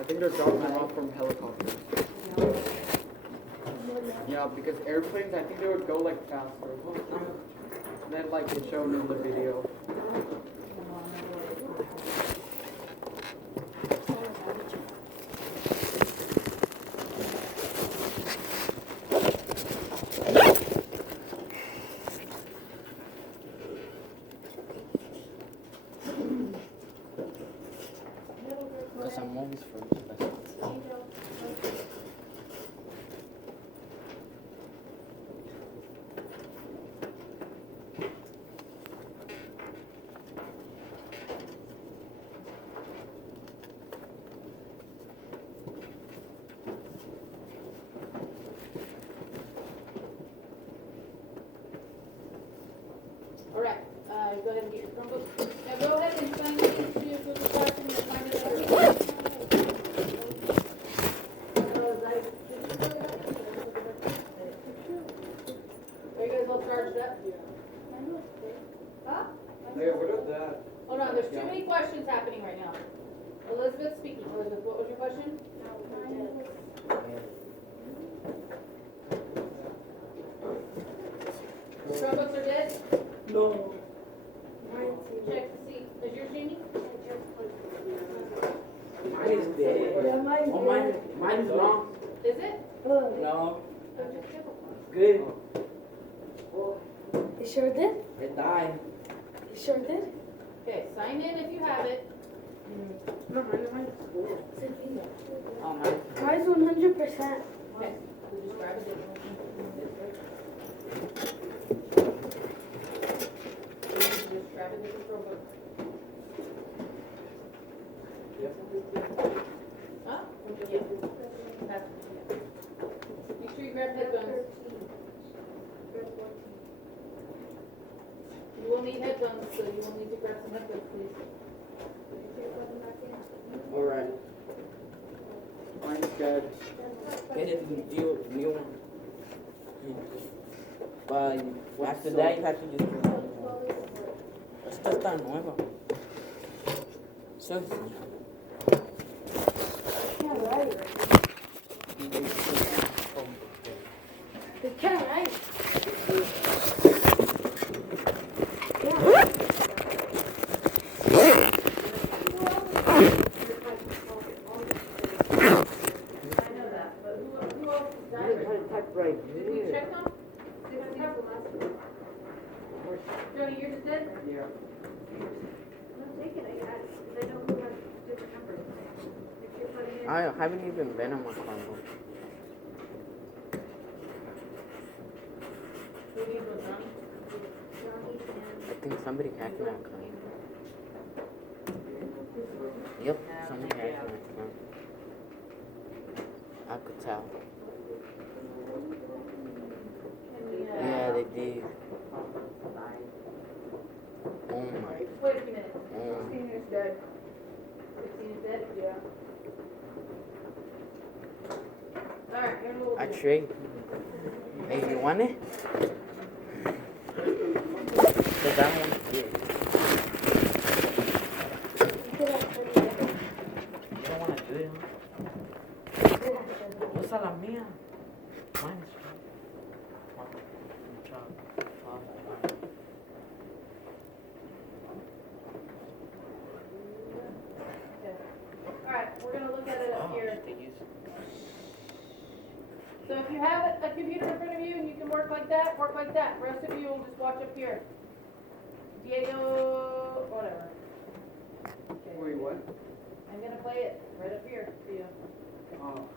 I think they're dropping them off from helicopters. Yeah, because airplanes, I think they would go like faster. Then like it showed in the video. Because I'm always first. All right, go ahead and get your Chromebook. Now go ahead and sign in to Google Classroom and find it out. Are you guys all charged up? Huh? Hey, what is that? Hold on, there's too many questions happening right now. Elizabeth speaking. Elizabeth, what was your question? Chromebooks are dead? No. Check to see. Is yours Jamie? Mine is dead. Yeah, mine's Oh, mine is wrong. Is it? No. Okay. Good. You sure did? It died. You sure did? Okay, sign in if you have it. No, mine is cool. Oh, mine. Mine's 100%. Okay, so just grab a digital. Just grab a digital Chromebook. Huh? Yeah. That's- Make sure you grab headphones. You will need headphones, so you will need to grab some headphones, please. Alright. Mine's dead. Get it new one. But after that you have to just esta está nueva. So, Yeah, right. They can't, right? I know that, but who else is diving? Did we check them? Did we have the last one? Jody, yours is dead? Yeah. I'm not taking it yet, because I know who has different numbers. If you're putting in. I haven't even been on my Chromebook. Who needs those, Johnny? I think somebody hacked my account. Yep, somebody hacked my account. I could tell. Yeah, they did. Oh my. Wait a few minutes. Oh. 16 is dead. 16 is dead? Yeah. Alright, here's what we'll I do. trade. Hey, you want it? Cause I want it. You don't wanna do it, huh? Usa la mía. Mine is Alright, we're gonna look at it up here. they use So if you have a computer in front of you and you can work like that, work like that. Rest of you will just watch up here. Diego, whatever. Okay. Wait, what? I'm gonna play it right up here for you. Oh.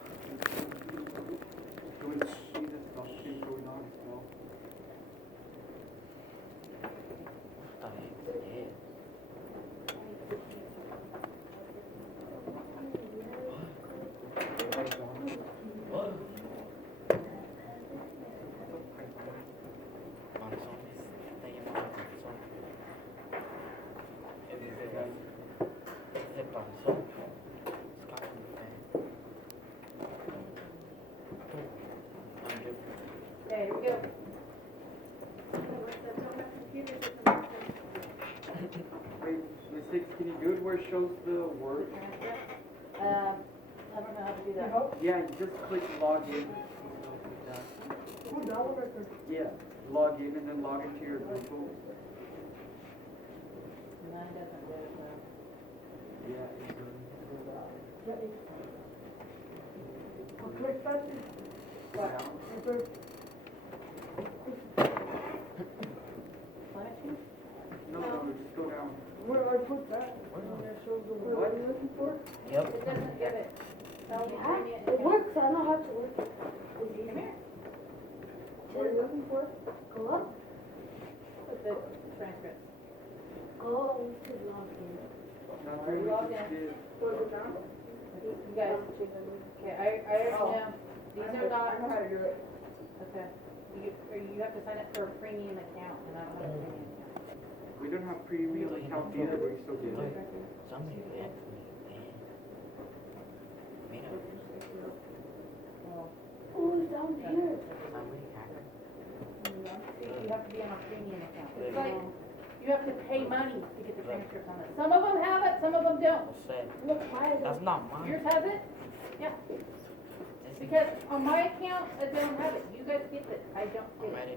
Do we see the stuff keep going on? No. Okay, here we go. Wait, the 16 good where it shows the word? Um, to help? Yeah, you just click log in. Like that. Who downloaded it? Yeah, log in and then log into your Google. Mine doesn't do it, Yeah, it does. I'll click that. Down. Okay. No, just go down. Where do I put that? That shows the word. What are you looking for? Yep. It doesn't give it. Tell me, bring Yeah, it. it works. I know how to work it. Come here. What are you looking for? Go up. Put the transcript. Go to log in. That's what we Log just in. did. Put it down? You guys, okay, I already know. These are not, I know how to do it. okay. You have to sign up for a premium account, and I don't have a premium account. We don't have premium account either, but we still get it. Somebody asked me. Mira, Well, Oh, it's down here. somebody hacked me. you have to be on a premium account. It's like, you have to pay money to get the transcripts on this. Some of them have it, some of them don't. What's that? Look, mine That's is. not mine. Yours has it? Yeah. Because on my account, I don't have it. You guys get it. I don't I'm get it. ready.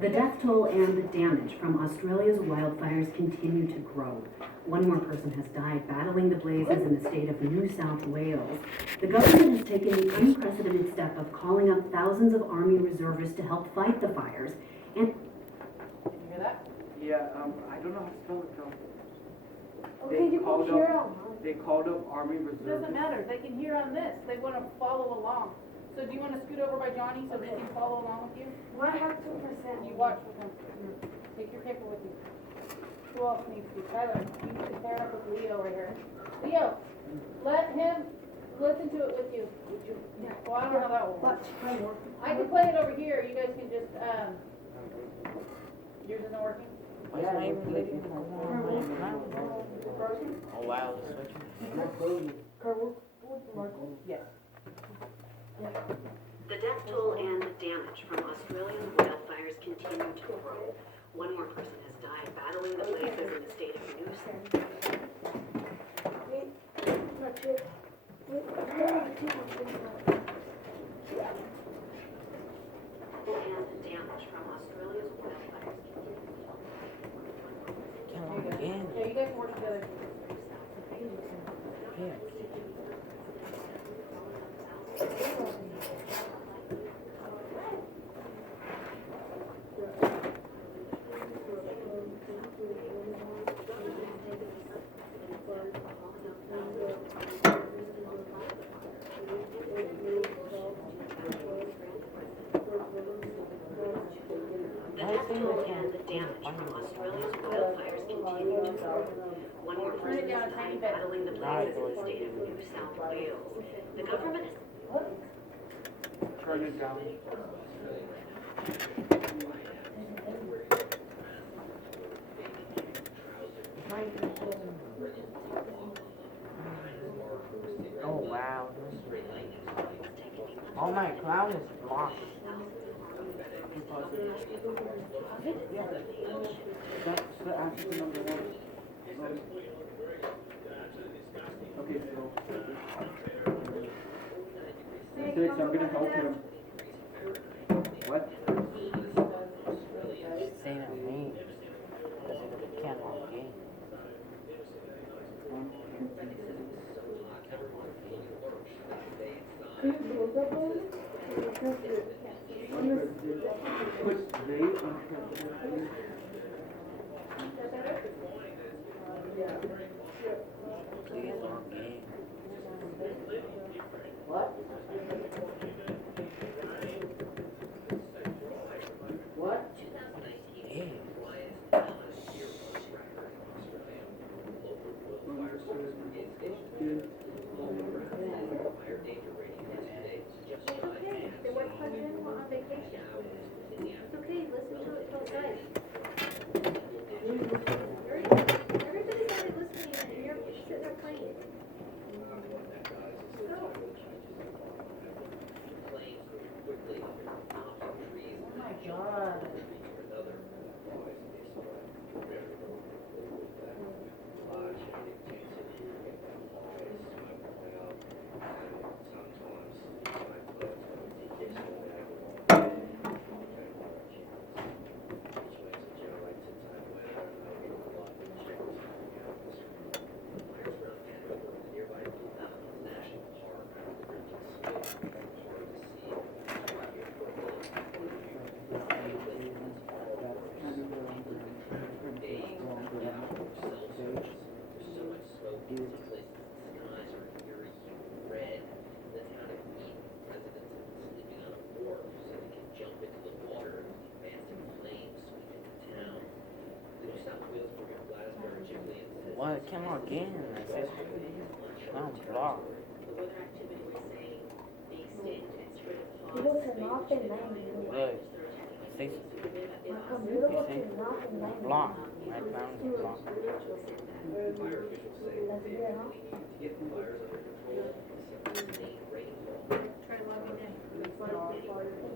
The death toll and the damage from Australia's wildfires continue to grow. One more person has died battling the blazes in the state of New South Wales. The government has taken the unprecedented step of calling up thousands of Army reservists to help fight the fires. And Did you hear that? Yeah, I don't know how to spell it though. Okay, you called go here up- on. They called up Army It reservists. doesn't matter. They can hear on this. They want to follow along. So do you want to scoot over by Johnny so they can follow along with you? I have 2%. You watch with them. Take your paper with you. Who else needs to? Tyler, you need to pair up with Leo right here. Leo, let him listen to it with you. Yeah. Well, I don't know how that will work. Watch. I can play it over here. You guys can just, yours isn't working? Why is it not even letting me go on my account? Oh wow, the switch. Michael? Yes. the death toll and the damage from Australia's wildfires continue to grow. One more person has died battling the blazes in the state of New South. Wait, not sure. Wait, I have 2%. And the damage from Australia's wildfires continue to grow. Can't log in. Yeah, you guys can work together. Yeah. The death toll and the damage from Australia's wildfires continue to grow. One more Turn it person down has a tiny died bit. battling the blazes in the state of New South Wales. The government has Turn it down. Oh wow. Oh my cloud is blocked. That's the answer to number one. Okay, so. 6, I'm gonna help him. What? Say that name. Can't log in. Put they on translation. Please log in. What? What? Yeah. They weren't plugged in while on vacation. It's okay, listen to it till it's nice. Everybody's already listening and you're sitting there playing. Oh my god. it came out again. It says clown block. You don't turn off and then you Look, it says my computer will turn off and then block. My clown is blocked. That's weird, huh? Try logging in.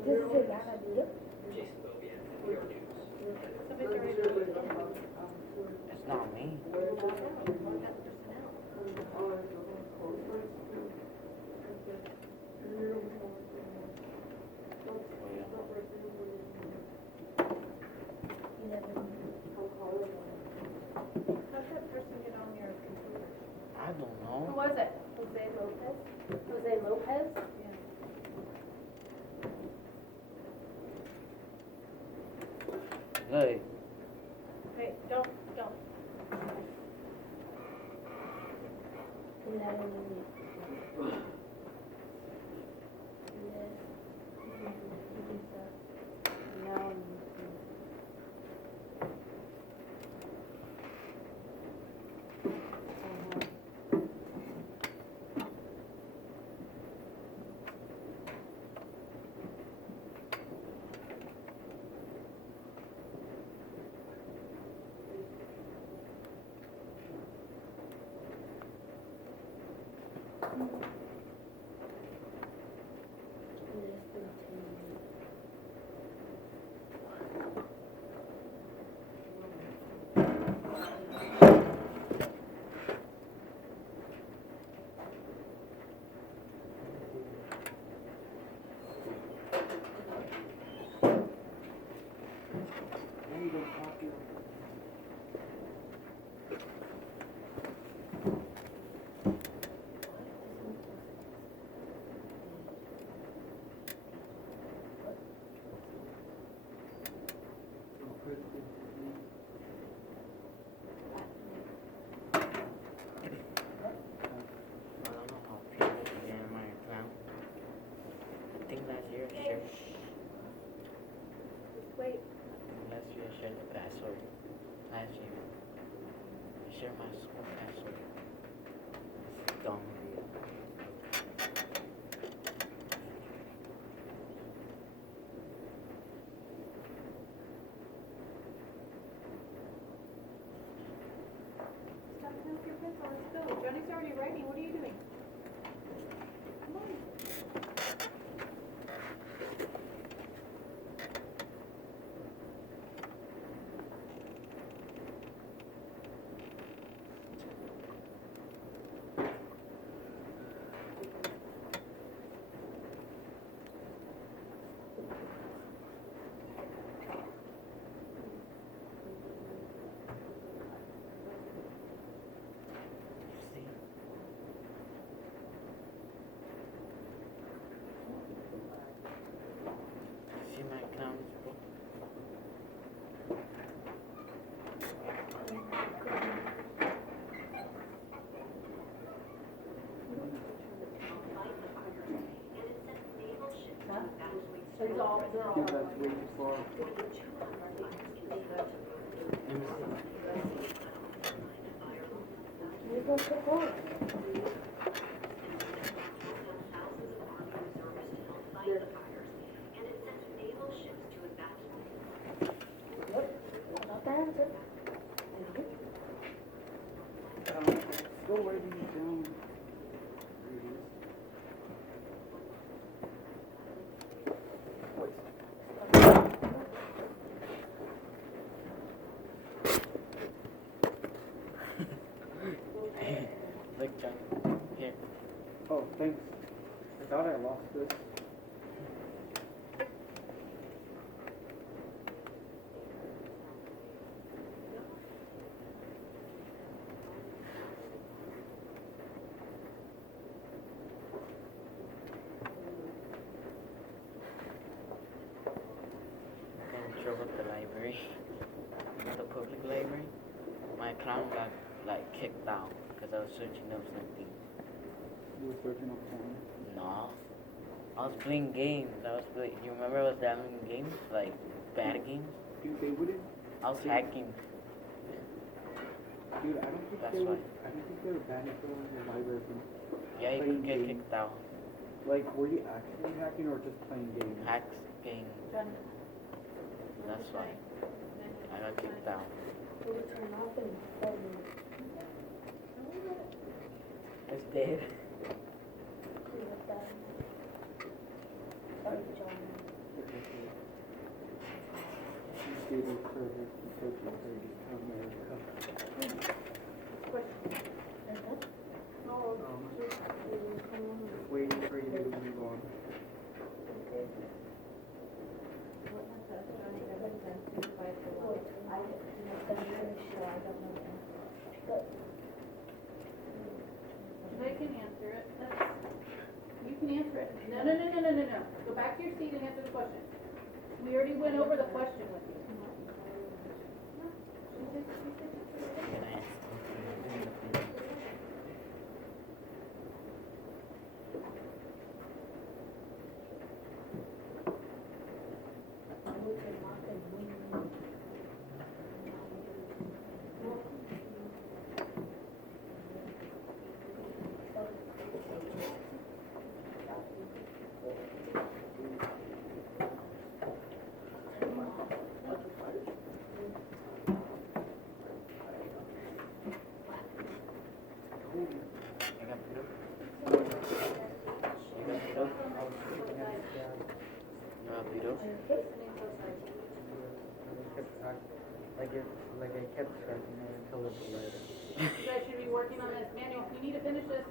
This is a bad idea. Somebody's already logged in. It's not me. How'd that person get on your computer? I don't Who know. was it? Jose Lopez? Jose Lopez? Yeah. Look, Wait, don't. I don't know how people get in my account. I think last year I shared. Wait. Last year I shared the password. Last year. I shared my school password. It's dumb. Stop playing with your pencil. Let's go. Johnny's already writing. What are you doing? Come on. See? See my account is broke. It's all, they're all. Yeah, that's way too far. Let me see. You're going to go. Not the answer. Go where do you down? Look, John. Here. Oh, thanks. I thought I lost this. Then drove up the library. The public library. My account got like kicked out because I was searching up something. You were searching up porn. No. I was playing games. You remember I was downloading games? Like bad games? Dude, they wouldn't. I was hacking. Dude, I don't think That's they why. would. I don't think they would ban it from the library from Yeah, you playing can get games. kicked out. Like, were you actually hacking or just playing games? Hacks game. That's why I got kicked out. It would turn off in 4 minutes. It's dead. Clean up that. Sorry, John. Dude, it's perfect. It's so perfect. America. Just waiting for you to move on. They can answer it. You can answer it. No. Go back to your seat and answer the question. We already went over the question with you. Like I kept scratching it until it bled. You guys should be working on this manual. You need to finish this.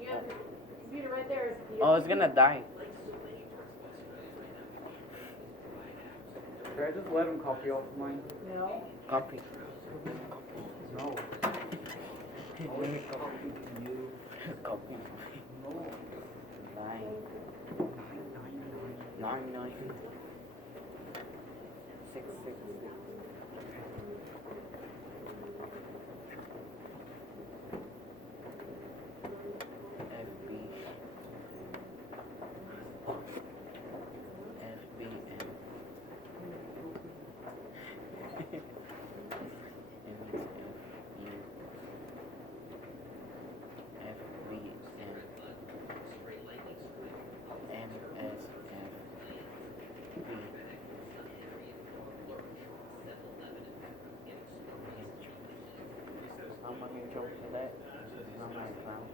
You have the computer right there. Oh, it's gonna die. Should I just let him copy off of mine? No. Copy. No. Let me copy you. Copy. No. 9. 6. I'm not gonna jump to that. I'm not a clown.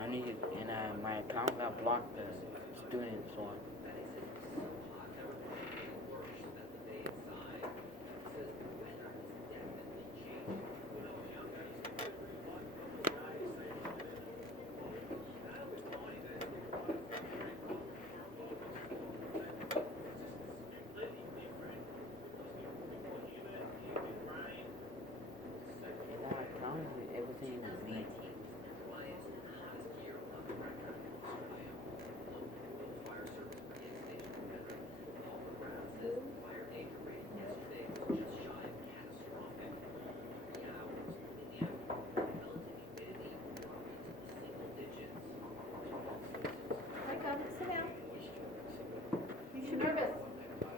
I need it, and my account got blocked. The students one. Everything is neat. Wake up, sit down. You seem nervous.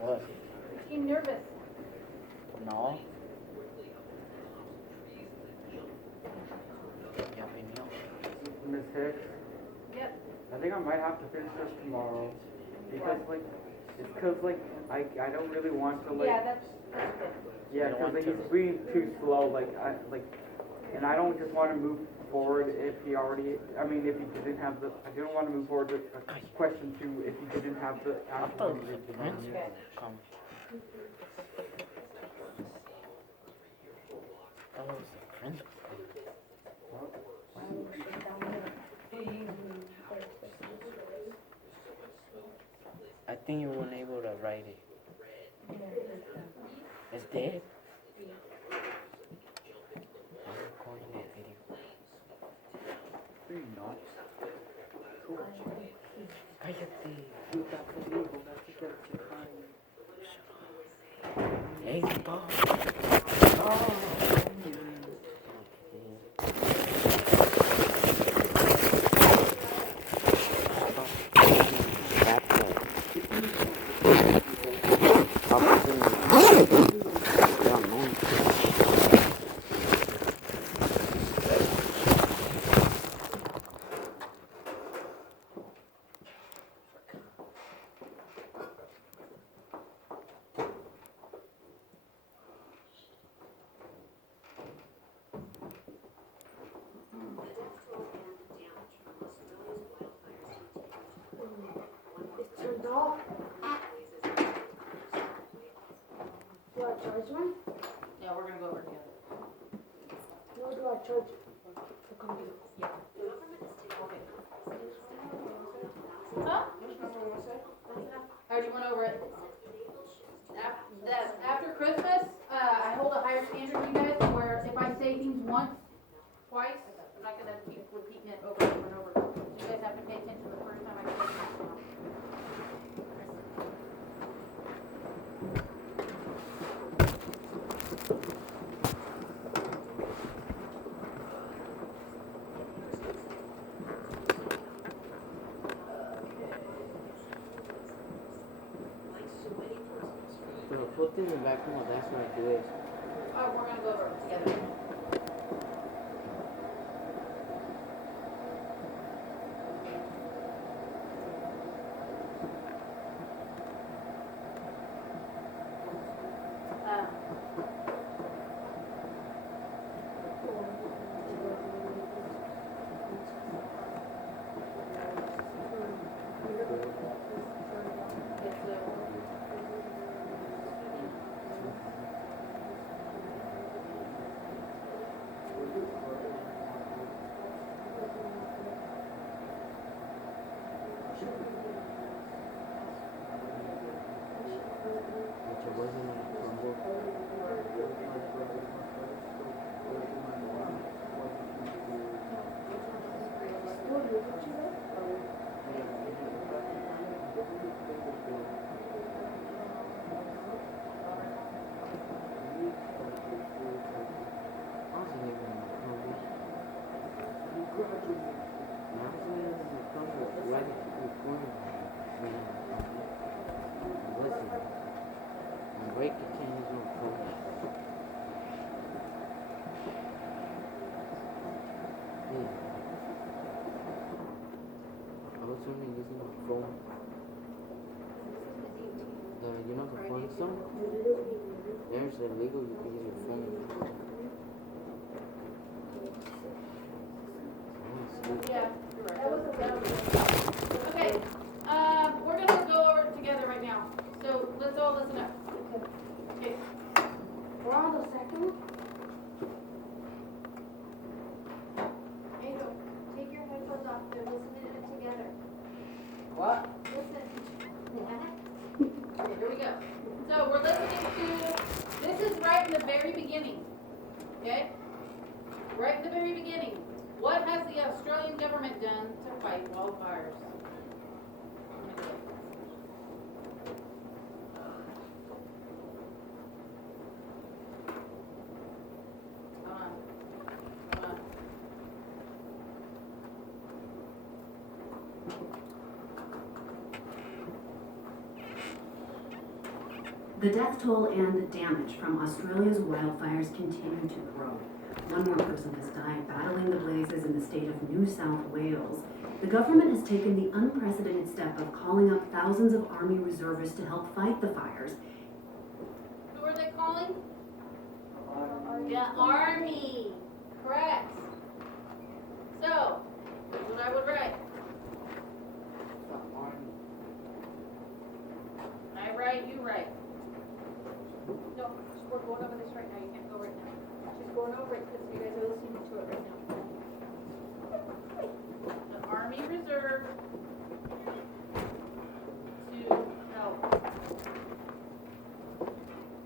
What? You seem nervous. No. ¿Qué opinión? Miss Hicks, Yep. I think I might have to finish this tomorrow. Because like, it's cause like, I don't really want to like, Yeah, that's good. yeah, You don't cause want like to- he's being too slow, and I don't just want to move forward if he already, I mean, if he didn't have the, I didn't want to move forward with question 2 if he didn't have the I actual thought it was a English principal. exam. Come. I thought it was a principal. I think you weren't able to write it. It's dead? I'm recording that video. You're not. Cállate. Dude, that's illegal. That's against your time. Hey, stop. Stop. No. Do I charge one? Yeah, we're gonna go over together. No, do I charge the computer? Okay. Huh? I already went over it. After Christmas, I hold a higher standard for you guys, where if I say things once, twice, I'm not gonna keep repeating it over and over and over. So you guys have to pay attention the first time I say things. So put in the background, that's what I do is. Oh, we're gonna go over it together. Which it wasn't like crumble. Wasn't even crumble. Now it's not even crumble. Right recording. Listen. And break the cameras on phone. Yeah. I was only using my phone. You know the phone song? There's illegal, you can use your phone. Yeah, you're right. That was okay. We're gonna go over it together right now. So let's all listen up. Okay. We're on the second. Angel, take your headphones off, they're listening to it together. What? Listen. Okay, here we go. So we're listening to, this is right in the very beginning. Okay? Right in the very beginning. What has the Australian government done to fight wildfires? Hold on. Hold on. The death toll and the damage from Australia's wildfires continue to grow. One more person has died battling the blazes in the state of New South Wales. The government has taken the unprecedented step of calling up thousands of Army reservists to help fight the fires. Who are they calling? The Army. Correct. So, here's what I would write. I write, you write. No, we're going over this right now. You can't go right now. She's going over it because you guys are listening to it right now. The Army Reserve to help.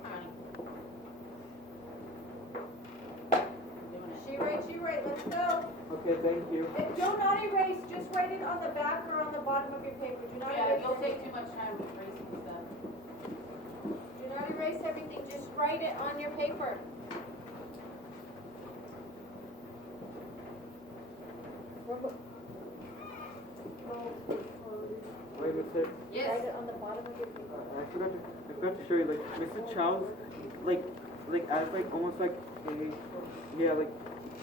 Connie. Doing it. She write, let's go. Okay, thank you. And do not erase, just write it on the back or on the bottom of your paper. Do not Yeah, erase you'll take everything. too much time erasing stuff. Do not erase everything, just write it on your paper. Wait a minute. Yes. Write it on the bottom of your paper. I forgot to show you, like, Mr. Chow's, like, as, like, almost like a, yeah, like,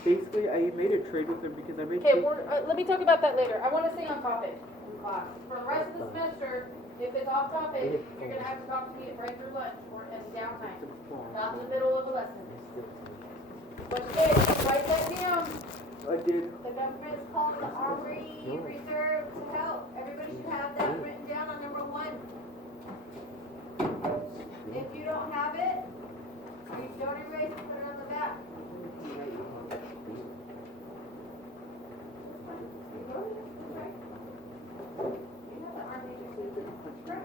basically, I made a trade with him because I made. Okay, let me talk about that later. I want to stay on topic in class. For the rest of the semester, if it's off topic, you're gonna have to talk to me at break or lunch or at downtime, not in the middle of a lesson. But okay, write that down. I did. The government's calling the Armory Reserve to help. Everybody should have that written down on number 1. If you don't have it, or you don't erase it, put it on the back. You have the Army Reserve. Right.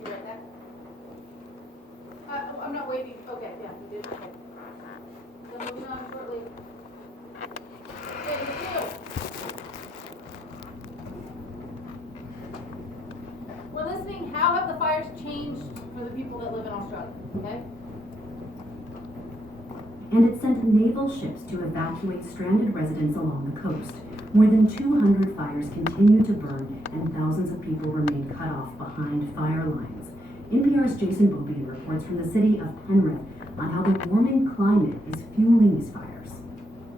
You read that? I'm not waiting. Okay, yeah, you did. Okay. So moving on shortly. Okay, review. We're listening. How have the fires changed for the people that live in Australia? Okay. And it sent naval ships to evacuate stranded residents along the coast. More than 200 fires continue to burn, and thousands of people remain cut off behind fire lines. NPR's Jason Bobie reports from the city of Penrith on how the warming climate is fueling these fires.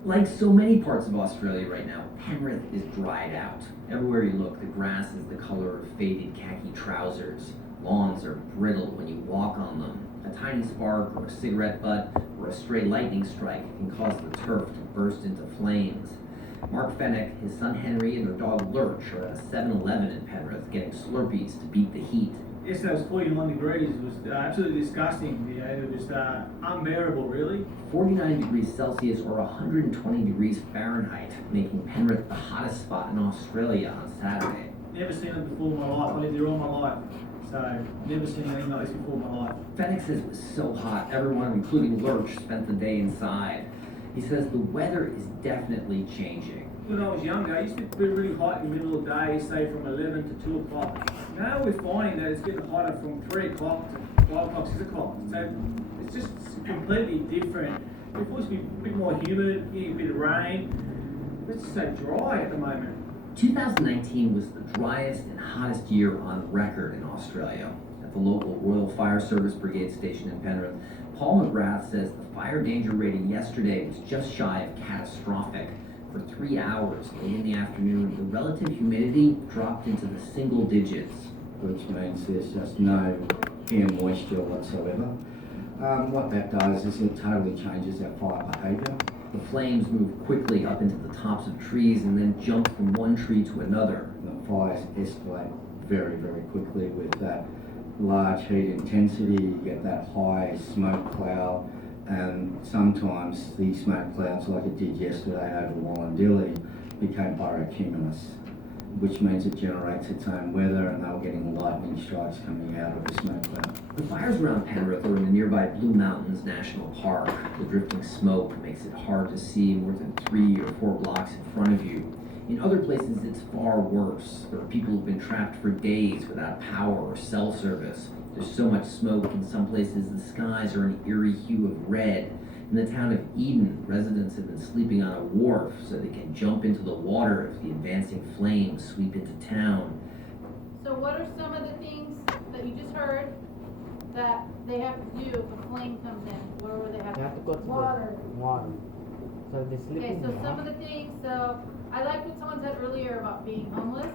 Like so many parts of Australia right now, Penrith is dried out. Everywhere you look, the grass is the color of faded khaki trousers. Lawns are brittle when you walk on them. A tiny spark or a cigarette butt or a stray lightning strike can cause the turf to burst into flames. Mark Fennick, his son Henry, and their dog Lurch are at a 7-Eleven in Penrith getting Slurpees to beat the heat. Yesterday was 41 degrees. It was absolutely disgusting. You know, it was unbearable, really. 49 degrees Celsius or 120 degrees Fahrenheit, making Penrith the hottest spot in Australia on Saturday. Never seen it before in my life. I lived here all my life. So, never seen anything like this before in my life. Fennick says it was so hot, everyone, including Lurch, spent the day inside. He says the weather is definitely changing. When I was younger, it used to be really hot in the middle of the day, say from 11 to 2 o'clock. Now we're finding that it's getting hotter from 3 o'clock to 5 o'clock, 6 o'clock. So it's just completely different. It's supposed to be a bit more humid, getting a bit of rain. It's just so dry at the moment. 2019 was the driest and hottest year on record in Australia. At the local Royal Fire Service Brigade station in Penrith, Paul McGrath says the fire danger rating yesterday was just shy of catastrophic. For 3 hours late in the afternoon, the relative humidity dropped into the single digits. Which means there's just no air moisture whatsoever. What that does is it totally changes our fire behaviour. The flames move quickly up into the tops of trees and then jump from one tree to another. The fires escalate very, very quickly with that large heat intensity. You get that high smoke cloud, and sometimes the smoke clouds, like it did yesterday over Wallandilly, became pyrocumulus, which means it generates its own weather, and they were getting lightning strikes coming out of the smoke cloud. The fires around Penrith are in the nearby Blue Mountains National Park. The drifting smoke makes it hard to see more than 3 or 4 blocks in front of you. In other places, it's far worse. There are people who've been trapped for days without power or cell service. There's so much smoke in some places the skies are an eerie hue of red. In the town of Eden, residents have been sleeping on a wharf so they can jump into the water if the advancing flames sweep into town. So what are some of the things that you just heard that they have to do if a flame comes in? Where will they have You have to go to water? the water. So they sleep Okay, in so the some water. of the things, so I like what someone said earlier about being homeless.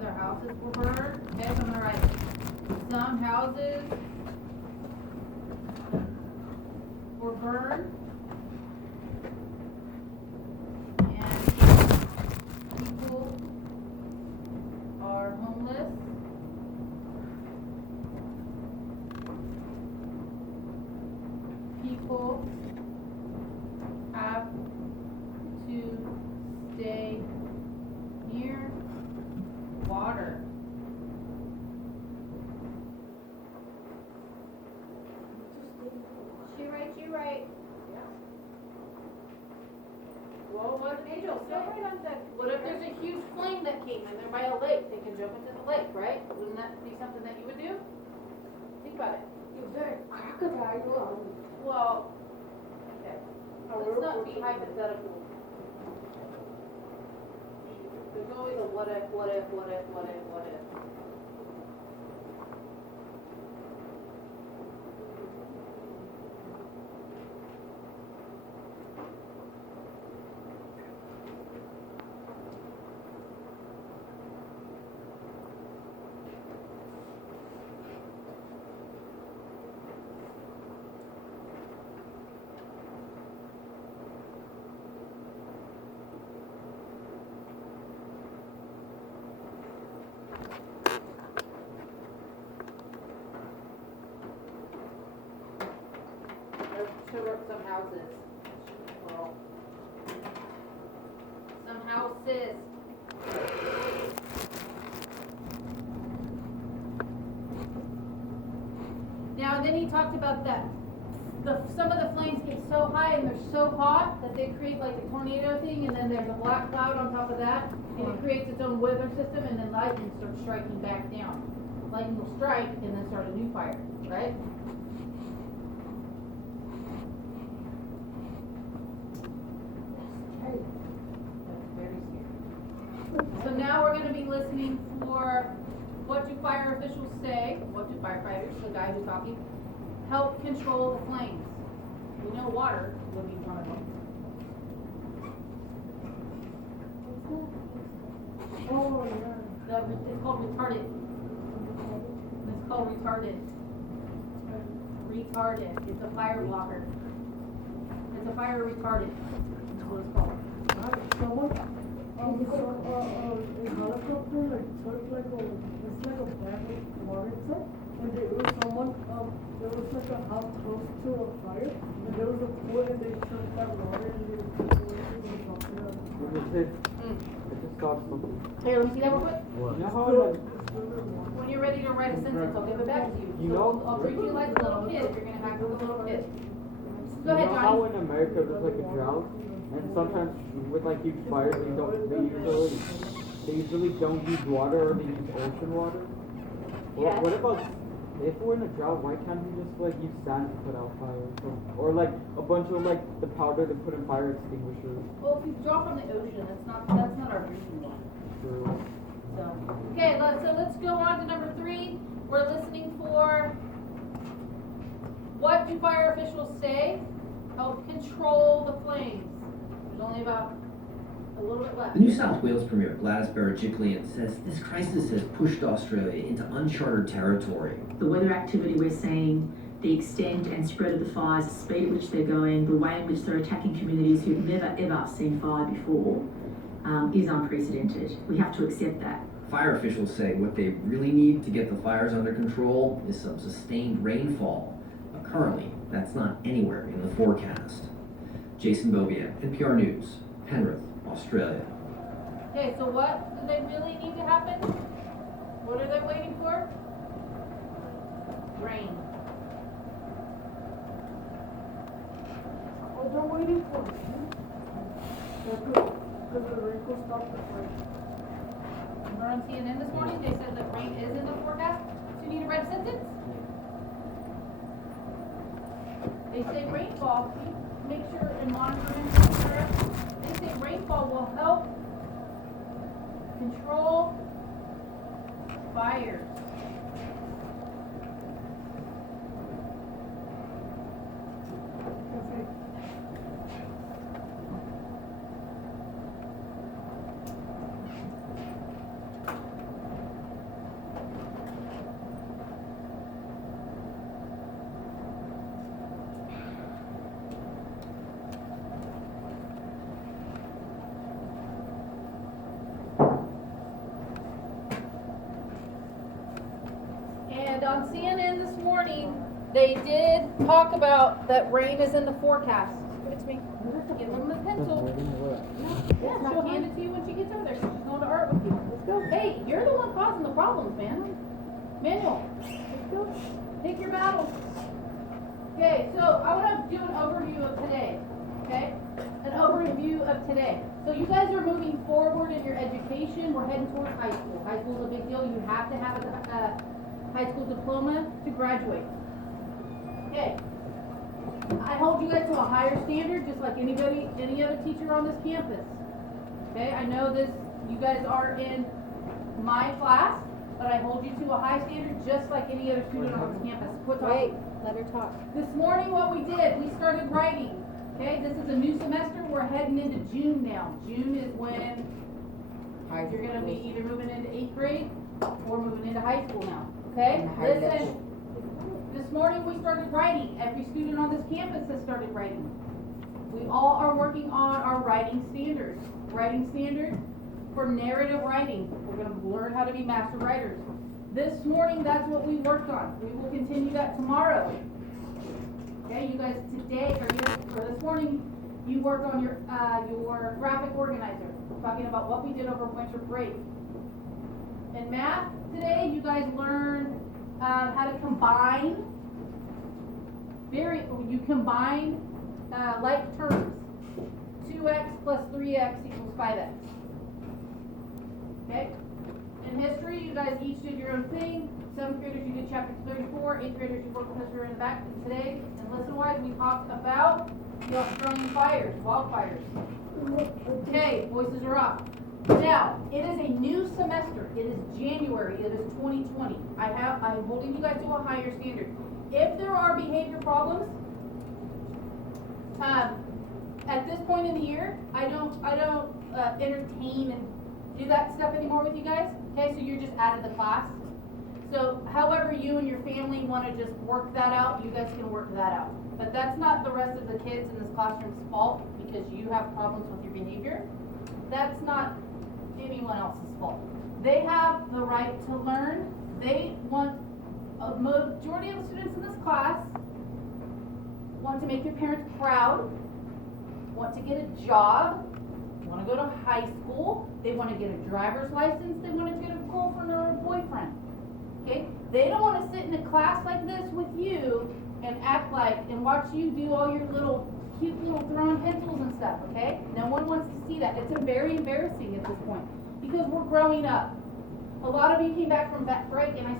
Their houses were burned. Okay, so I'm gonna write some houses were burned. And people are homeless. People have to stay near water. Well, what did Angel say? What if there's a huge flame that came and they're by a lake? They can jump into the lake, right? Wouldn't that be something that you would do? Think about it. If there are crocodile, Well, okay. Let's not be hypothetical. There's always a what if, what if, what if, what if, what if. Show up some houses. Well, some houses. Now, then he talked about that. Some of the flames get so high and they're so hot that they create like a tornado thing, and then there's a black cloud on top of that, and it creates its own weather system, and then lightning starts striking back down. Lightning will strike and then start a new fire, right? That's very scary. So now we're gonna be listening for what do fire officials say, what do firefighters, the guy who's talking, help control the flames. We know water would be one of them. oh yeah. It's called retardant. It's called retardant. Retardant. It's a fire blocker. It's a fire retardant. That's what it's called. Someone, a helicopter like took like it's like a bag of water inside, and there was someone, there was like a house close to a fire, and there was a pool, and they took that water and they put it in the top. I just saw something. Here, let me see that real quick. You know how like, When you're ready to write a sentence, I'll give it back to you. You So know- I'll treat you like a little kid if you're gonna act like a little kid. you Go ahead, know how Johnny. in America there's like a drought, and sometimes with like huge fires they usually don't use water, or they use ocean water. Yes. What about if we're in a drought? Why can't we just like use sand to put out fires, or like a bunch of like the powder to put in fire extinguishers? Well, if you draw from the ocean, that's not our drinking water. True. So, okay, let's go on to number 3. We're listening for what do fire officials say help control the flames. There's only about a little bit left. The New South Wales Premier Gladys Berejiklian says this crisis has pushed Australia into uncharted territory. The weather activity we're seeing, the extent and spread of the fires, the speed at which they're going, the way in which they're attacking communities who've never ever seen fire before, is unprecedented. We have to accept that. Fire officials say what they really need to get the fires under control is some sustained rainfall. But currently, that's not anywhere in the forecast. Jason Beaubien, NPR News, Penrith, Australia. Okay, so what do they really need to happen? What are they waiting for? Rain. Oh, they're waiting for it. Because the rain will stop the fire. Remember on CNN this morning, they said that rain is in the forecast, so you need to write a sentence. They say rainfall, make sure and monitor and they say rainfall will help control fires. And on CNN this morning, they did talk about that rain is in the forecast. Give it to me. Give them the pencil. Yeah, she'll hand it to you when she gets over there. She's going to art with you. Let's go. Hey, you're the one causing the problems, man. Manuel, let's go. Pick your battles. Okay, so I want to do an overview of today. Okay? an overview of today. So you guys are moving forward in your education. We're heading towards high school. High school is a big deal. You have to have a high school diploma to graduate. Okay. I hold you guys to a higher standard, just like any other teacher on this campus. Okay, I know you guys are in my class, but I hold you to a high standard just like any other student on this campus. Quit talking. Let her talk. This morning what we did, we started writing. Okay, this is a new semester. We're heading into June now. June is when you're gonna be either moving into 8th grade or moving into high school now. Okay, listen. This morning we started writing. Every student on this campus has started writing. We all are working on our writing standards. Writing standard for narrative writing. We're going to learn how to be master writers. This morning, that's what we worked on. We will continue that tomorrow. Okay, you guys today, or this morning, you worked on your graphic organizer, talking about what we did over winter break. In math today, you guys learned how to combine, like terms. 2x plus 3x equals 5x. Okay? In history, you guys each did your own thing. 7th graders, you did chapter 34. 8th graders, you worked with history in the back. And today, in lesson-wise, we talked about the Australian fires, wildfires. Okay, voices are up. Now, it is a new semester. It is January. It is 2020. I'm holding you guys to a higher standard. If there are behavior problems, at this point in the year, I don't entertain and do that stuff anymore with you guys. Okay, so you're just out of the class. So however you and your family want to just work that out, you guys can work that out. But that's not the rest of the kids in this classroom's fault because you have problems with your behavior. That's not anyone else's fault. They have the right to learn. They want, a majority of the students in this class want to make their parents proud, want to get a job, want to go to high school, they want to get a driver's license, they want to get a girlfriend or a boyfriend. Okay? They don't want to sit in a class like this with you and act like and watch you do all your little cute little throwing pencils and stuff, okay? No one wants to see that. It's very embarrassing at this point because we're growing up. A lot of you came back from break and I